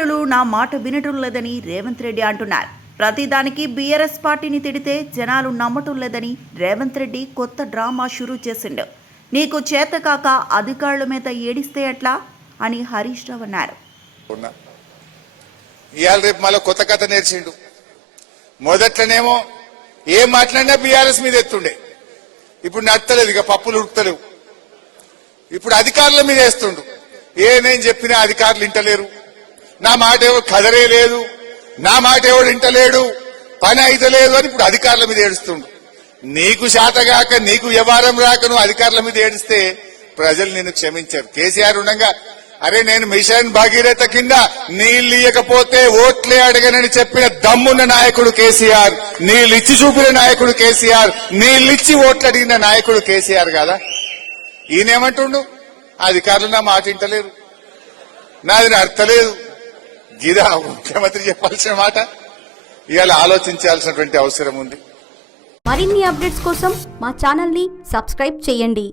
అధికారులు నా మాట వినటం లేదని రేవంత్ రెడ్డి అంటున్నారు. ప్రతిదానికి బీఆర్ఎస్ పార్టీని తిడితే జనాలు నమ్మటం లేదని రేవంత్ రెడ్డి కొత్త డ్రామా షురూ చేసిండు. నీకు చేతకాక అధికారుల మీద ఏడిస్తే ఎట్లా అని హరీష్ రావు అన్నారు. ఇవాళ రేపు మళ్ళీ కొత్త కథ నేర్చిండు. మొదట్లోనేమో ఏం మాట్లాడినా బీఆర్ఎస్ మీద ఎత్తుండే, ఇప్పుడు నడతలేదు, ఇక పప్పులు ఉడతలేవు. ఇప్పుడు అధికారుల మీద వేస్తుండు. నేను చెప్పినా అధికారులు ఇంటలేరు, నా మాట ఎవరు కదరే లేదు, నా మాట ఎవడు ఇంటలేడు, పని అయితే లేదు అని ఇప్పుడు అధికారుల మీద ఏడుస్తుండు. నీకు శాతగాక నీకు వ్యవహారం రాక నువ్వు అధికారుల మీద ఏడిస్తే ప్రజలు నిన్ను క్షమించారు. కేసీఆర్ ఉండగా అరే నేను మిషన్ భగీరథ కింద నీళ్లు ఇయ్యకపోతే ఓట్లే అడగనని చెప్పిన దమ్మున్న నాయకుడు కేసీఆర్, నీళ్ళు ఇచ్చి చూపిన నాయకుడు కేసీఆర్, నీళ్ళిచ్చి ఓట్లు అడిగిన నాయకుడు కేసీఆర్ కదా. ఈయనేమంటుండు, అధికారులు నా మాట ఇంటలేరు, నాది అర్థలేదు. గిదా ముఖ్యమంత్రి చెప్పాల్సిన మాట? ఇవాళ ఆలోచించాల్సినటువంటి అవసరం ఉంది. మరిన్ని అప్డేట్స్ కోసం మా ఛానల్ ని సబ్స్క్రైబ్ చేయండి.